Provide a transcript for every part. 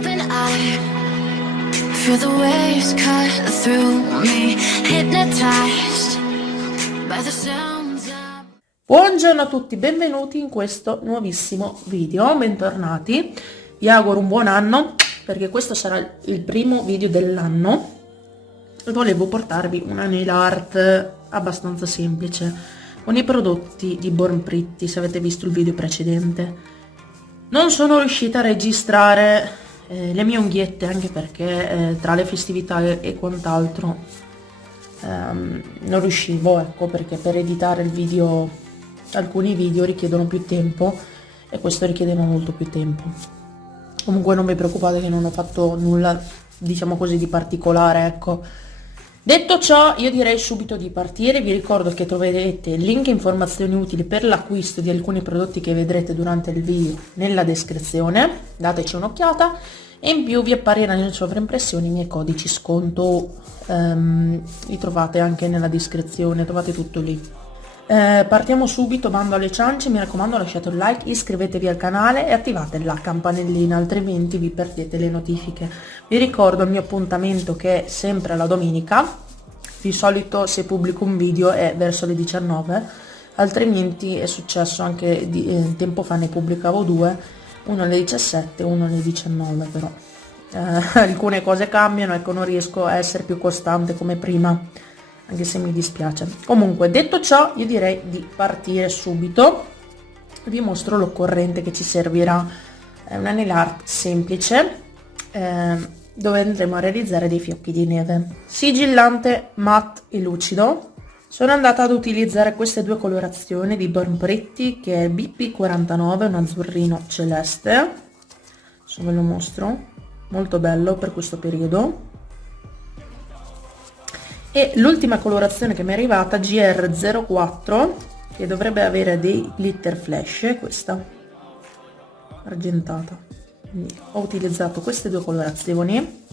open eye, feel the waves cut through me, hypnotized by the sounds of... Buongiorno a tutti, benvenuti in questo nuovissimo video, bentornati. Vi auguro un buon anno, perché questo sarà il primo video dell'anno e volevo portarvi una nail art abbastanza semplice con i prodotti di Born Pretty. Se avete visto il video precedente, non sono riuscita a registrare le mie unghiette, anche perché tra le festività e quant'altro non riuscivo, ecco, perché per editare il video, alcuni video richiedono più tempo e questo richiedeva molto più tempo. Comunque non vi preoccupate che non ho fatto nulla, diciamo così, di particolare, ecco. Detto ciò, io direi subito di partire. Vi ricordo che troverete link e informazioni utili per l'acquisto di alcuni prodotti che vedrete durante il video nella descrizione, dateci un'occhiata, e in più vi appariranno in sovraimpressione i miei codici sconto, li trovate anche nella descrizione, trovate tutto lì. Partiamo subito, bando alle ciance. Mi raccomando, lasciate un like, iscrivetevi al canale e attivate la campanellina, altrimenti vi perdete le notifiche. Vi ricordo il mio appuntamento, che è sempre la domenica. Di solito se pubblico un video è verso le 19, altrimenti è successo anche tempo fa, ne pubblicavo due, uno alle 17 e uno alle 19, però alcune cose cambiano, ecco, non riesco a essere più costante come prima, anche se mi dispiace. Comunque, detto ciò, io direi di partire subito. Vi mostro l'occorrente che ci servirà. È una nail art semplice, dove andremo a realizzare dei fiocchi di neve. Sigillante matte e lucido. Sono andata ad utilizzare queste due colorazioni di Born Pretty, che è il BP49, un azzurrino celeste. Adesso ve lo mostro, molto bello per questo periodo. E l'ultima colorazione che mi è arrivata, GR04, che dovrebbe avere dei glitter flash, questa argentata. Quindi ho utilizzato queste due colorazioni,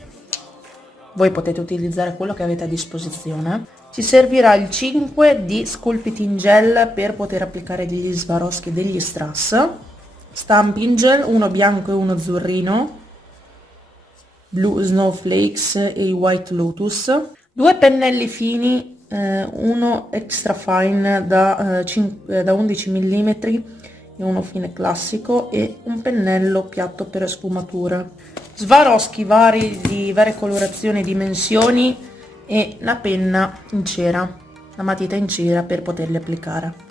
voi potete utilizzare quello che avete a disposizione. Ci servirà il 5 di sculpting gel per poter applicare degli Swarovski e degli strass, stamping gel, uno bianco e uno azzurrino, Blue Snowflakes e White Lotus, due pennelli fini, uno extra fine da 11 mm e uno fine classico, e un pennello piatto per sfumature, Swarovski vari di varie colorazioni e dimensioni, e una penna in cera, una matita in cera per poterli applicare.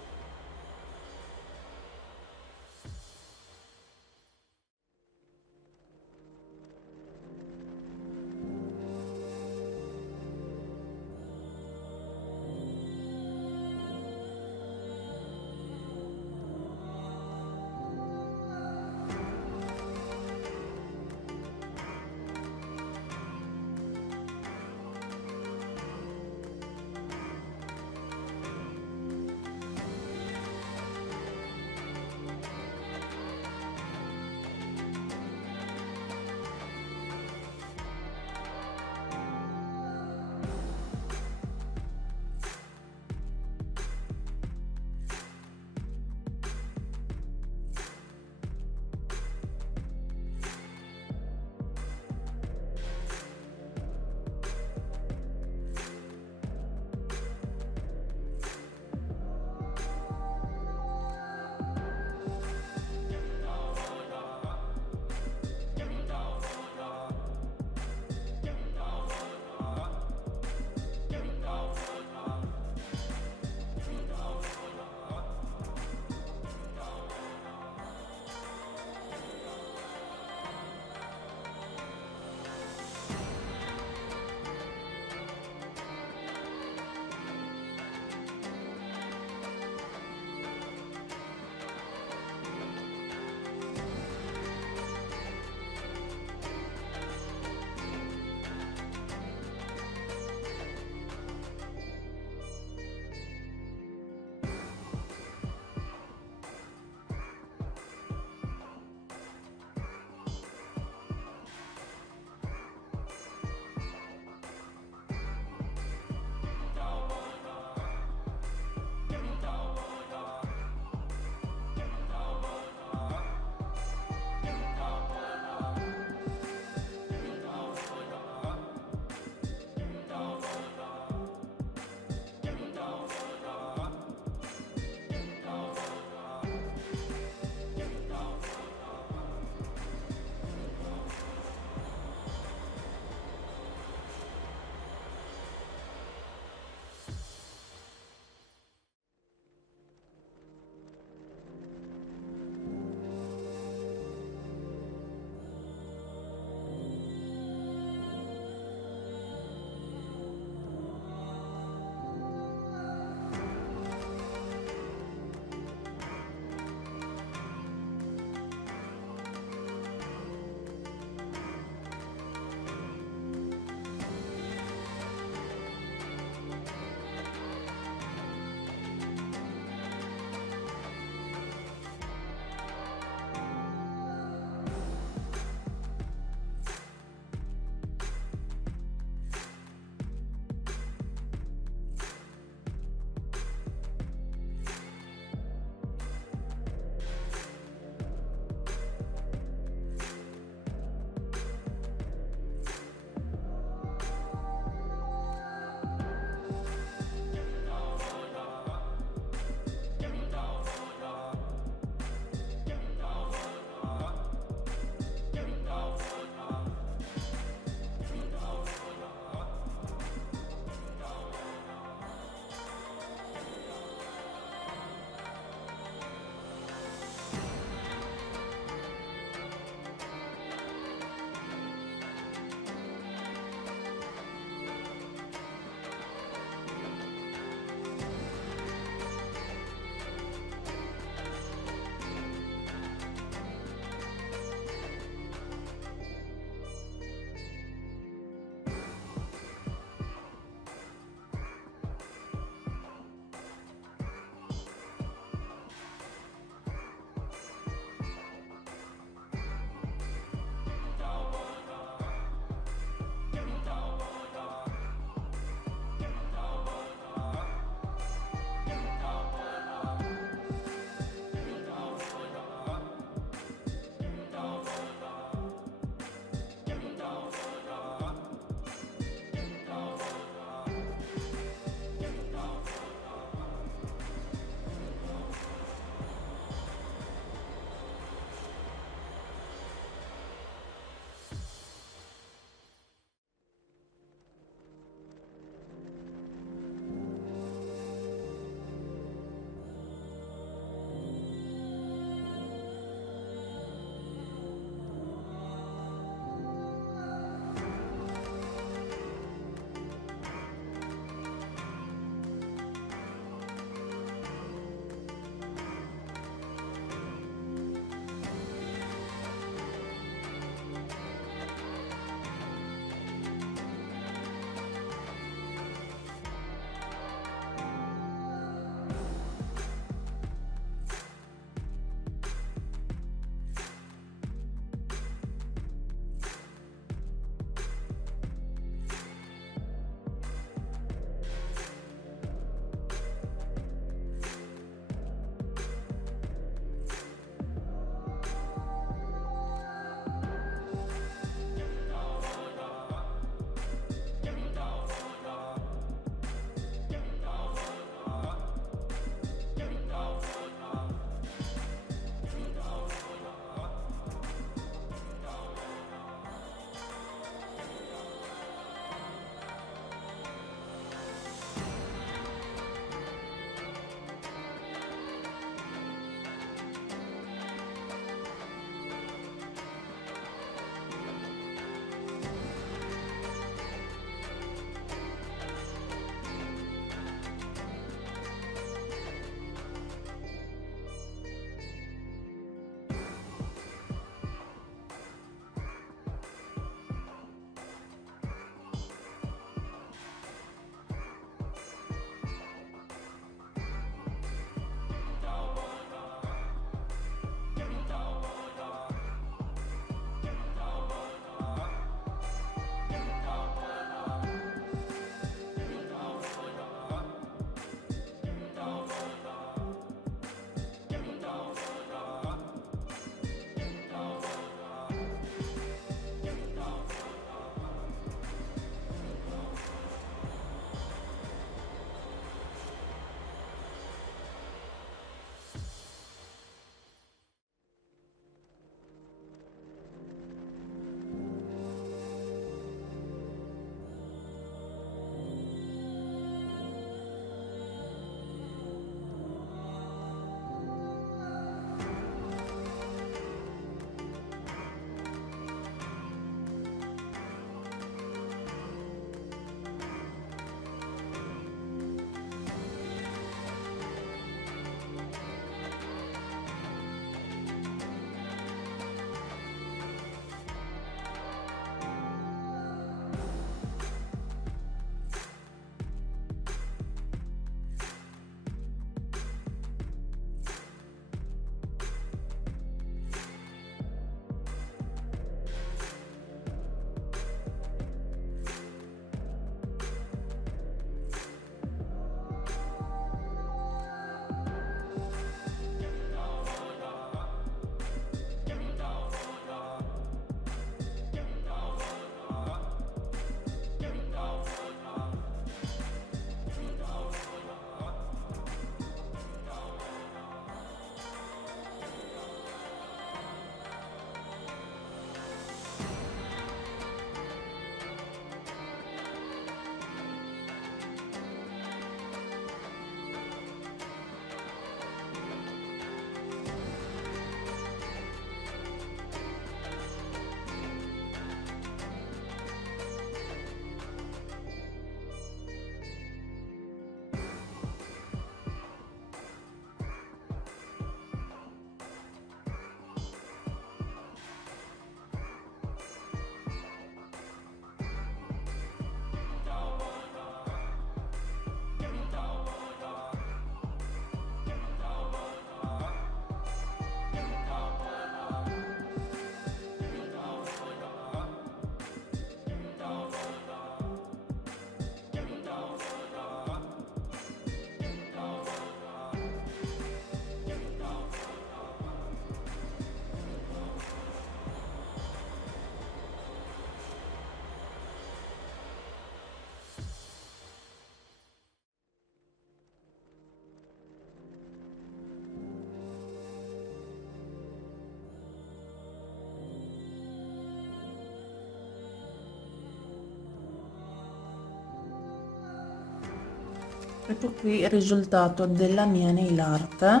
Ecco qui il risultato della mia nail art.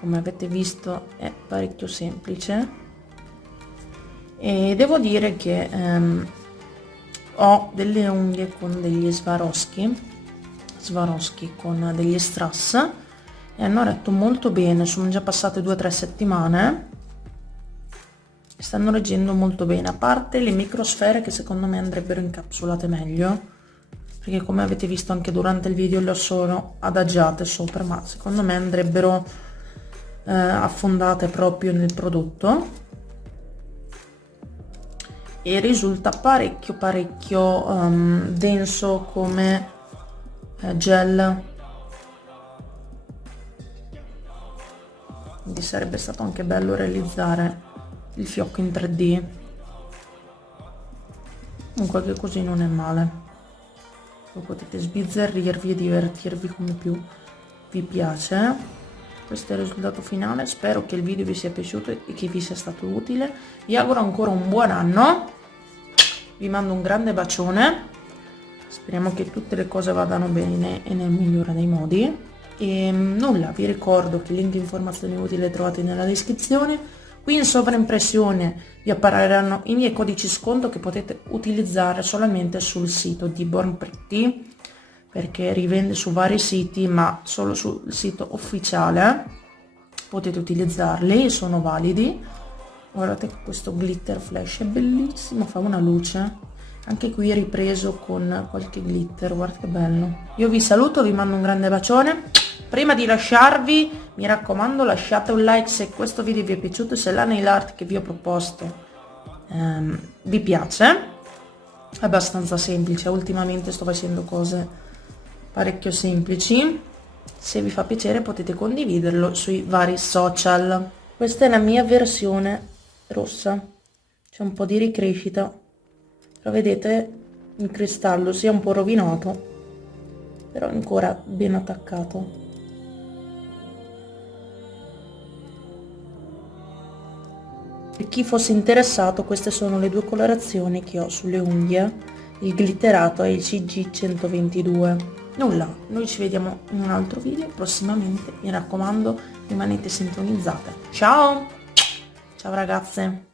Come avete visto è parecchio semplice e devo dire che ho delle unghie con degli Swarovski con degli strass e hanno retto molto bene. Sono già passate 2 o 3 settimane e stanno reggendo molto bene, a parte le microsfere che secondo me andrebbero incapsulate meglio, perché come avete visto anche durante il video le ho solo adagiate sopra, ma secondo me andrebbero affondate proprio nel prodotto e risulta parecchio denso come gel, quindi sarebbe stato anche bello realizzare il fiocco in 3D. Comunque che così non è male, lo potete sbizzarrirvi e divertirvi come più vi piace. Questo è il risultato finale, spero che il video vi sia piaciuto e che vi sia stato utile. Vi auguro ancora un buon anno, vi mando un grande bacione, speriamo che tutte le cose vadano bene e nel migliore dei modi. E nulla, vi ricordo che link e informazioni utili le trovate nella descrizione. Qui in sovraimpressione vi appariranno i miei codici sconto che potete utilizzare solamente sul sito di Born Pretty, perché rivende su vari siti ma solo sul sito ufficiale potete utilizzarli, sono validi. Guardate che questo glitter flash è bellissimo, fa una luce, anche qui ripreso con qualche glitter, guarda che bello. Io vi saluto, vi mando un grande bacione. Prima di lasciarvi mi raccomando lasciate un like se questo video vi è piaciuto, se la nail art che vi ho proposto vi piace. È abbastanza semplice, ultimamente sto facendo cose parecchio semplici. Se vi fa piacere potete condividerlo sui vari social. Questa è la mia versione rossa, c'è un po' di ricrescita, però vedete il cristallo si è un po' rovinato, però è ancora ben attaccato. Per chi fosse interessato, queste sono le 2 colorazioni che ho sulle unghie, il glitterato e il CG 122. Nulla, noi ci vediamo in un altro video prossimamente, mi raccomando rimanete sintonizzate. Ciao ragazze.